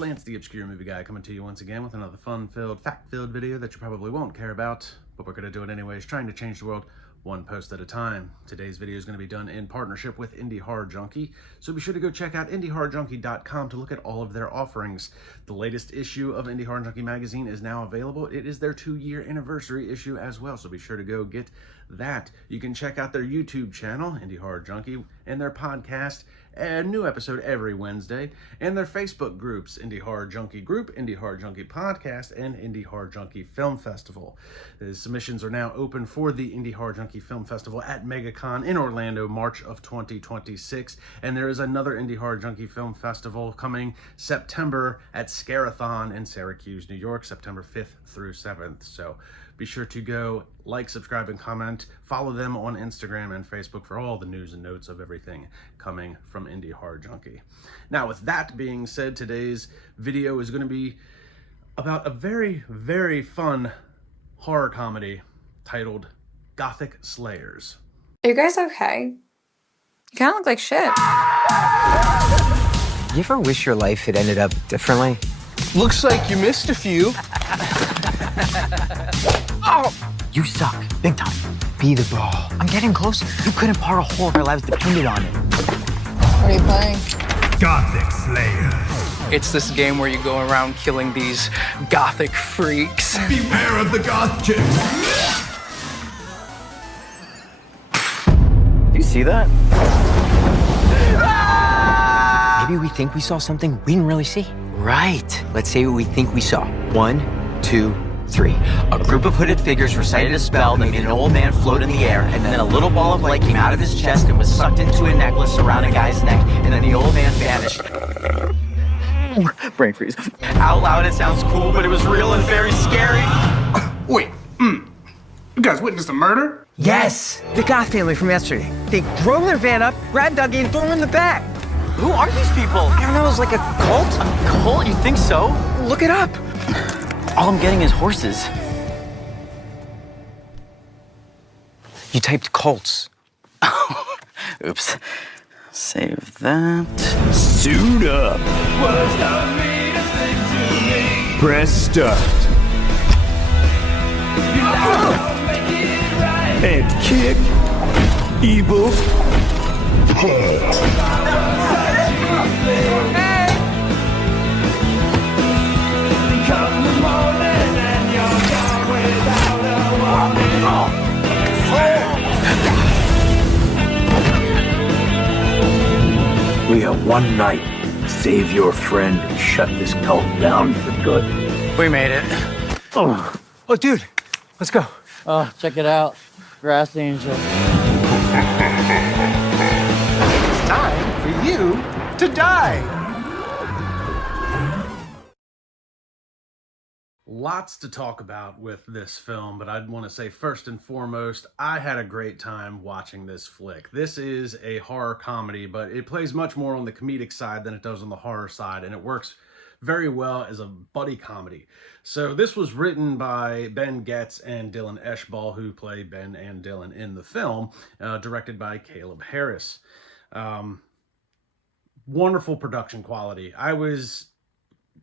Lance, the Obscure Movie Guy, coming to you once again with another fun-filled, fact-filled video that you probably won't care about, but we're going to do it anyways, trying to change the world one post at a time. Today's video is going to be done in partnership with Indie Horror Junkie, so be sure to go check out indiehorrorjunkie.com to look at all of their offerings. The latest issue of Indie Horror Junkie magazine is now available. It is their 2-year anniversary issue as well, so be sure to go get that. You can check out their YouTube channel, Indie Horror Junkie, and their podcast, a new episode every Wednesday, and their Facebook groups, Indie Horror Junkie Group, Indie Horror Junkie Podcast, and Indie Horror Junkie Film Festival. The submissions are now open for the Indie Horror Junkie Film Festival at MegaCon in Orlando, March of 2026, and there is another Indie Horror Junkie Film Festival coming September at Scarathon in Syracuse, New York, September 5th through 7th. So be sure to go like, subscribe, and comment. Follow them on Instagram and Facebook for all the news and notes of everything coming from Indie Horror Junkie. Now, with that being said, today's video is going to be about a very, very fun horror comedy titled Gothic Slayers. Are you guys okay? You kind of look like shit. You ever wish your life had ended up differently? Looks like you missed a few. Oh! You suck. Big time. Be the ball. I'm getting closer. You couldn't part a hole if our lives depended on it. What are you playing? Gothic Slayers. It's this game where you go around killing these gothic freaks. Beware of the goth chicks. Do you see that? Maybe we think we saw something we didn't really see. Right. Let's say what we think we saw. 1, 2, 3. A group of hooded figures recited a spell that made an old man float in the air, and then a little ball of light came out of his chest and was sucked into a necklace around a guy's neck, and then the old man vanished. Brain freeze. Out loud, it sounds cool, but it was real and very scary. Wait, you guys witnessed a murder? Yes! The Goth family from yesterday. They drove their van up, grabbed Dougie, and threw him in the back. Who are these people? I don't know, it's like a cult? A cult? You think so? Look it up. All I'm getting is horses. You typed cults. Oops. Save that. Suit up. Press start. And kick evil We have one night. Save your friend and shut this cult down for good. We made it. Oh, dude, let's go. Oh, check it out. Grass Angel. It's time for you to die. Lots to talk about with this film, but I'd want to say first and foremost, I had a great time watching this flick. This is a horror comedy, but it plays much more on the comedic side than it does on the horror side, and it works very well as a buddy comedy. So this was written by Ben Getz and Dylan Eschball, who play Ben and Dylan in the film, directed by Caleb Harris. Wonderful production quality.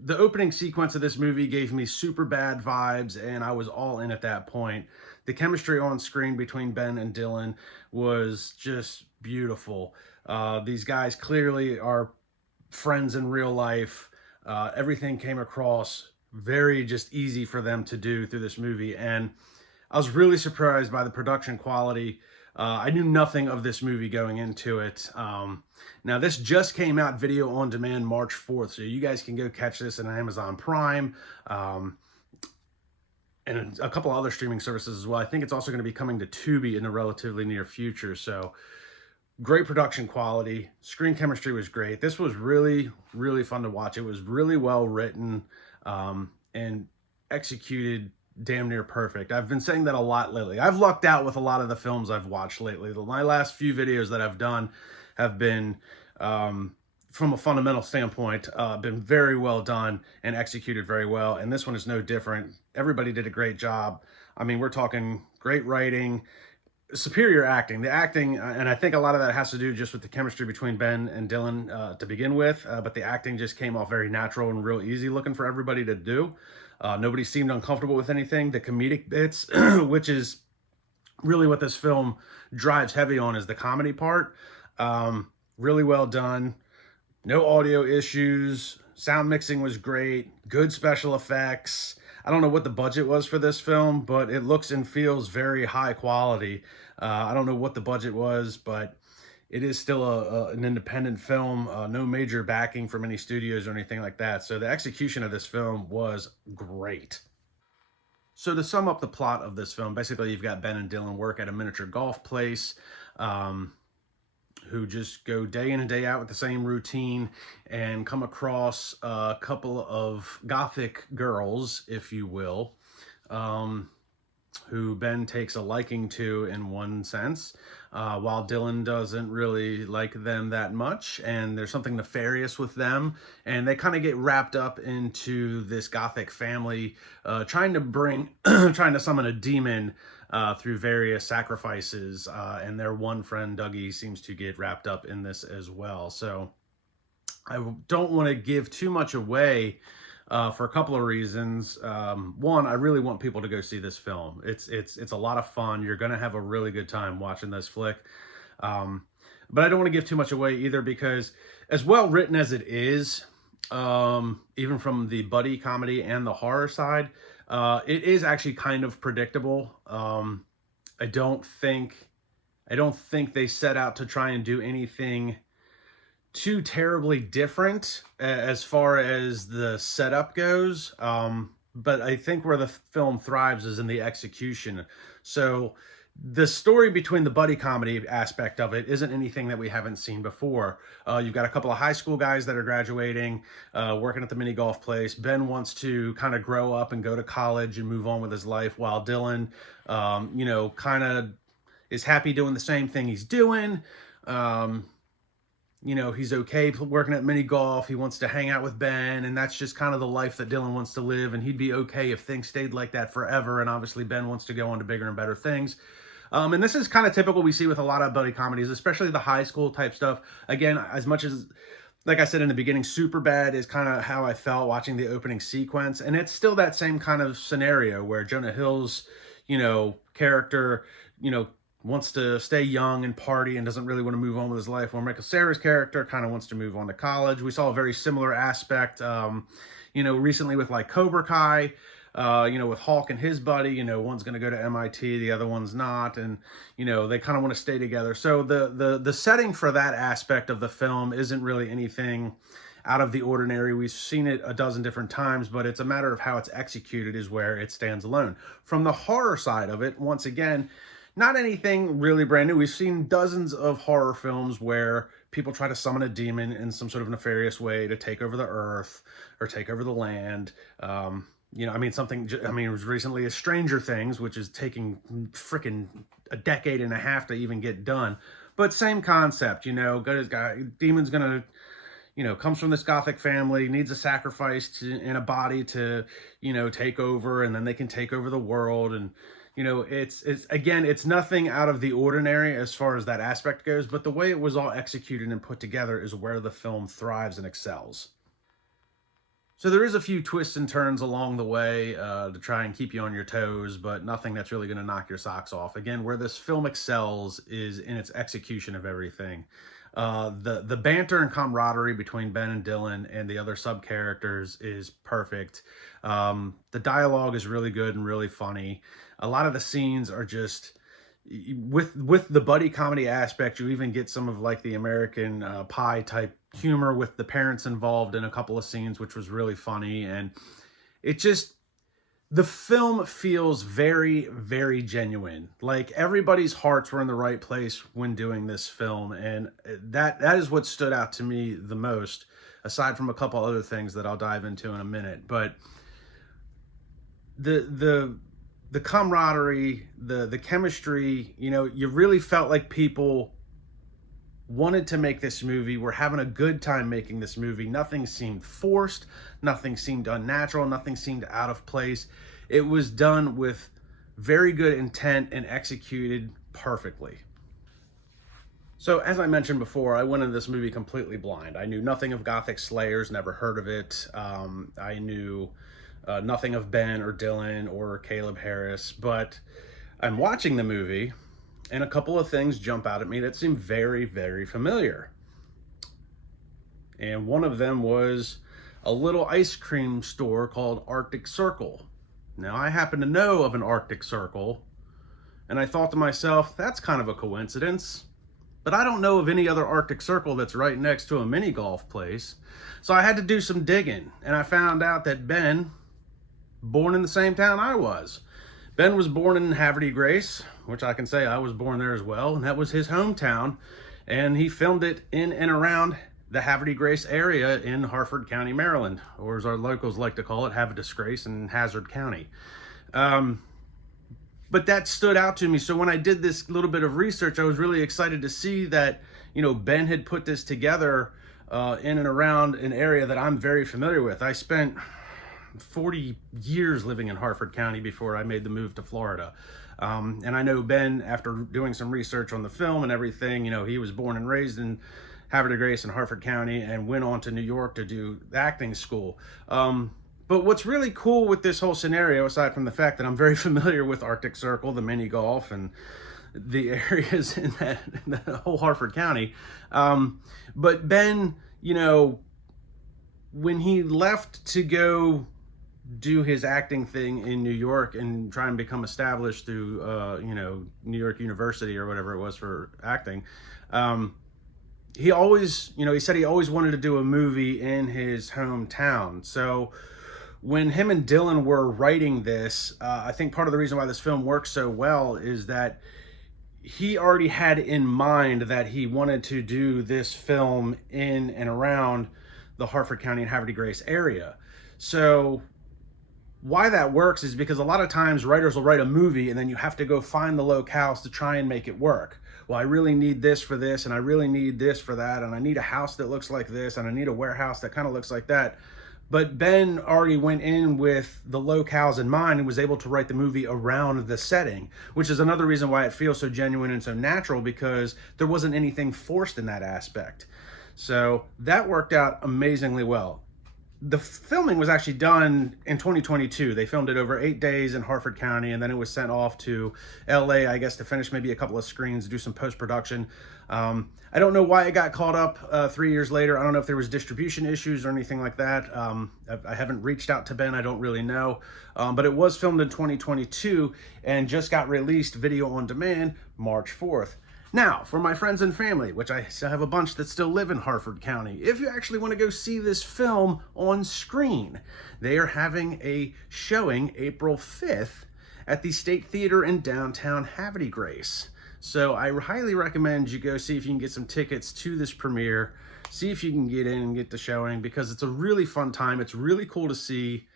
The opening sequence of this movie gave me super bad vibes, and I was all in at that point. The chemistry on screen between Ben and Dylan was just beautiful. These guys clearly are friends in real life. Everything came across very just easy for them to do through this movie, and I was really surprised by the production quality. I knew nothing of this movie going into it. Now, this just came out video on demand March 4th, so you guys can go catch this on Amazon Prime and a couple other streaming services as well. I think it's also going to be coming to Tubi in the relatively near future, so great production quality. Screen chemistry was great. This was really, really fun to watch. It was really well written and executed damn near perfect. I've been saying that a lot lately. I've lucked out with a lot of the films I've watched lately. My last few videos that I've done have been, from a fundamental standpoint, been very well done and executed very well. And this one is no different. Everybody did a great job. I mean, we're talking great writing, superior acting. The acting, and I think a lot of that has to do just with the chemistry between Ben and Dylan to begin with, but the acting just came off very natural and real easy looking for everybody to do. Nobody seemed uncomfortable with anything. The comedic bits, which is really what this film drives heavy on, is the comedy part. Really well done. No audio issues. Sound mixing was great. Good special effects. I don't know what the budget was for this film, but it looks and feels very high quality. I don't know what the budget was, but it is still an independent film. No major backing from any studios or anything like that. So the execution of this film was great. So to sum up the plot of this film, basically you've got Ben and Dylan work at a miniature golf place, who just go day in and day out with the same routine and come across a couple of Gothic girls, if you will, who Ben takes a liking to in one sense, while Dylan doesn't really like them that much, and there's something nefarious with them, and they kind of get wrapped up into this Gothic family, trying to summon a demon through various sacrifices, and their one friend Dougie seems to get wrapped up in this as well. So I don't want to give too much away for a couple of reasons. One, I really want people to go see this film. It's a lot of fun. You're going to have a really good time watching this flick. But I don't want to give too much away either, because as well written as it is, even from the buddy comedy and the horror side, it is actually kind of predictable. I don't think they set out to try and do anything too terribly different as far as the setup goes. But I think where the film thrives is in the execution. So the story between the buddy comedy aspect of it isn't anything that we haven't seen before. You've got a couple of high school guys that are graduating, working at the mini golf place. Ben wants to kind of grow up and go to college and move on with his life, while Dylan, kind of is happy doing the same thing he's doing. He's okay working at mini golf. He wants to hang out with Ben, and that's just kind of the life that Dylan wants to live, and he'd be okay if things stayed like that forever. And obviously Ben wants to go on to bigger and better things. And this is kind of typical we see with a lot of buddy comedies, especially the high school type stuff. Again, as much as, like I said in the beginning, Superbad is kind of how I felt watching the opening sequence. And it's still that same kind of scenario where Jonah Hill's, character, wants to stay young and party and doesn't really want to move on with his life. While Michael Cera's character kind of wants to move on to college. We saw a very similar aspect, recently with like Cobra Kai, with Hulk and his buddy. One's going to go to MIT, the other one's not, and they kind of want to stay together. So the setting for that aspect of the film isn't really anything out of the ordinary. We've seen it a dozen different times, but it's a matter of how it's executed is where it stands alone. From the horror side of it, once again, not anything really brand new. We've seen dozens of horror films where people try to summon a demon in some sort of nefarious way to take over the earth or take over the land. It was recently a Stranger Things, which is taking freaking a decade and a half to even get done. But same concept, demon's gonna, comes from this Gothic family, needs a sacrifice in a body to, take over, and then they can take over the world. And, it's nothing out of the ordinary as far as that aspect goes, but the way it was all executed and put together is where the film thrives and excels. So there is a few twists and turns along the way to try and keep you on your toes, but nothing that's really going to knock your socks off. Again, where this film excels is in its execution of everything. The banter and camaraderie between Ben and Dylan and the other sub-characters is perfect. The dialogue is really good and really funny. A lot of the scenes are just, with the buddy comedy aspect, you even get some of like the American Pie type humor with the parents involved in a couple of scenes, which was really funny. And the film feels very, very genuine. Like everybody's hearts were in the right place when doing this film. And that is what stood out to me the most, aside from a couple other things that I'll dive into in a minute. But the camaraderie, the chemistry, you really felt like people wanted to make this movie, were having a good time making this movie. Nothing seemed forced, nothing seemed unnatural, nothing seemed out of place. It was done with very good intent and executed perfectly. So, as I mentioned before, I went into this movie completely blind. I knew nothing of Gothic Slayers, never heard of it. I knew nothing of Ben or Dylan or Caleb Harris, but I'm watching the movie, and a couple of things jump out at me that seem very, very familiar. And one of them was a little ice cream store called Arctic Circle. Now, I happen to know of an Arctic Circle, and I thought to myself, that's kind of a coincidence. But I don't know of any other Arctic Circle that's right next to a mini golf place. So I had to do some digging, and I found out that Ben, born in the same town I was. Ben was born in Havre de Grace, which I can say I was born there as well, and that was his hometown. And he filmed it in and around the Havre de Grace area in Harford County, Maryland, or as our locals like to call it, Havre de Grace in Hazard County. But that stood out to me. So when I did this little bit of research, I was really excited to see that, you know, Ben had put this together in and around an area that I'm very familiar with. I spent 40 years living in Harford County before I made the move to Florida. And I know Ben, after doing some research on the film and everything, you know, he was born and raised in Havre de Grace in Harford County and went on to New York to do acting school. But what's really cool with this whole scenario, aside from the fact that I'm very familiar with Arctic Circle, the mini golf, and the areas in that whole Harford County, but Ben, you know, when he left to go do his acting thing in New York and try and become established through, you know, New York University or whatever it was for acting, he always, you know, he said he always wanted to do a movie in his hometown. So when him and Dylan were writing this, I think part of the reason why this film works so well is that he already had in mind that he wanted to do this film in and around the Harford County and Havre de Grace area. So why that works is because a lot of times writers will write a movie and then you have to go find the locales to try and make it work. Well, I really need this for this, and I really need this for that, and I need a house that looks like this, and I need a warehouse that kind of looks like that. But Ben already went in with the locales in mind and was able to write the movie around the setting, which is another reason why it feels so genuine and so natural, because there wasn't anything forced in that aspect. So that worked out amazingly well. The filming was actually done in 2022. They filmed it over 8 days in Harford County, and then it was sent off to LA, I guess, to finish maybe a couple of screens, do some post-production. I don't know why it got caught up 3 years later. I don't know if there was distribution issues or anything like that. I haven't reached out to Ben. I don't really know. But it was filmed in 2022 and just got released video on demand March 4th. Now, for my friends and family, which I still have a bunch that still live in Harford County, if you actually want to go see this film on screen, they are having a showing April 5th at the State Theater in downtown Havre de Grace. So I highly recommend you go see if you can get some tickets to this premiere, see if you can get in and get the showing, because it's a really fun time. It's really cool to see.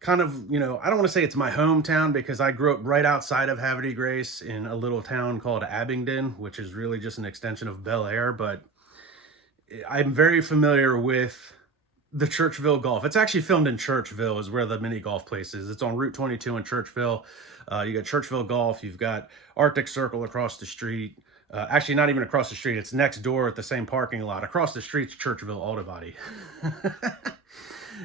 Kind of, you know, I don't want to say it's my hometown because I grew up right outside of Havre de Grace in a little town called Abingdon, which is really just an extension of Bel Air, but I'm very familiar with the Churchville Golf. It's actually filmed in Churchville is where the mini golf place is. It's on Route 22 in Churchville. You got Churchville Golf, you've got Arctic Circle across the street. Actually, not even across the street. It's next door at the same parking lot. Across the street's Churchville Auto Body.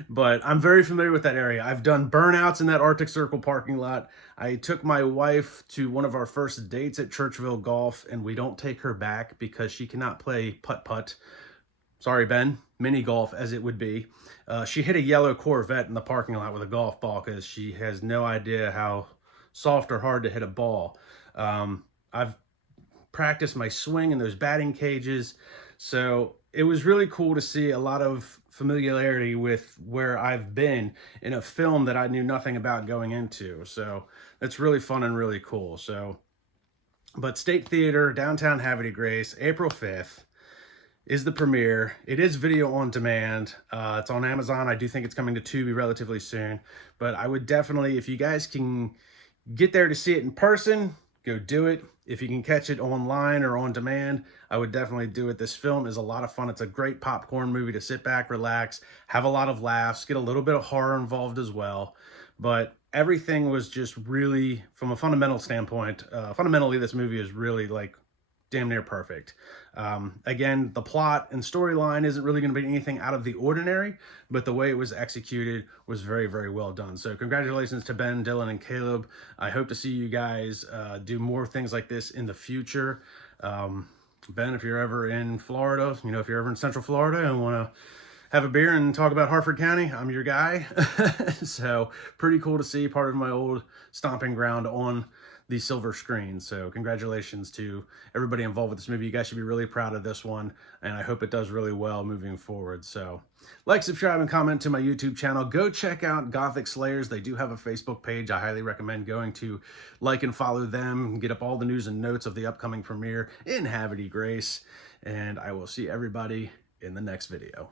But I'm very familiar with that area. I've done burnouts in that Arctic Circle parking lot. I took my wife to one of our first dates at Churchville Golf, and we don't take her back because she cannot play putt-putt. Sorry, Ben. Mini golf, as it would be. She hit a yellow Corvette in the parking lot with a golf ball because she has no idea how soft or hard to hit a ball. I've practiced my swing in those batting cages. So it was really cool to see a lot of familiarity with where I've been in a film that I knew nothing about going into. So it's really fun and really cool. So, but State Theater, downtown Havre de Grace, April 5th is the premiere. It is video on demand. It's on Amazon. I do think it's coming to Tubi relatively soon. But I would definitely, if you guys can get there to see it in person, go do it. If you can catch it online or on demand, I would definitely do it. This film is a lot of fun. It's a great popcorn movie to sit back, relax, have a lot of laughs, get a little bit of horror involved as well. But everything was just really, from a fundamental standpoint, fundamentally this movie is really like damn near perfect. Again, the plot and storyline isn't really going to be anything out of the ordinary, but the way it was executed was very, very well done. So congratulations to Ben, Dylan, and Caleb. I hope to see you guys do more things like this in the future. Ben, if you're ever in Florida, you know, if you're ever in Central Florida and want to have a beer and talk about Harford County, I'm your guy. So pretty cool to see part of my old stomping ground on the silver screen. So congratulations to everybody involved with this movie. You guys should be really proud of this one, and I hope it does really well moving forward. So like, subscribe, and comment to my YouTube channel. Go check out Gothic Slayers. They do have a Facebook page. I highly recommend going to like and follow them and get up all the news and notes of the upcoming premiere in Havity Grace. And I will see everybody in the next video.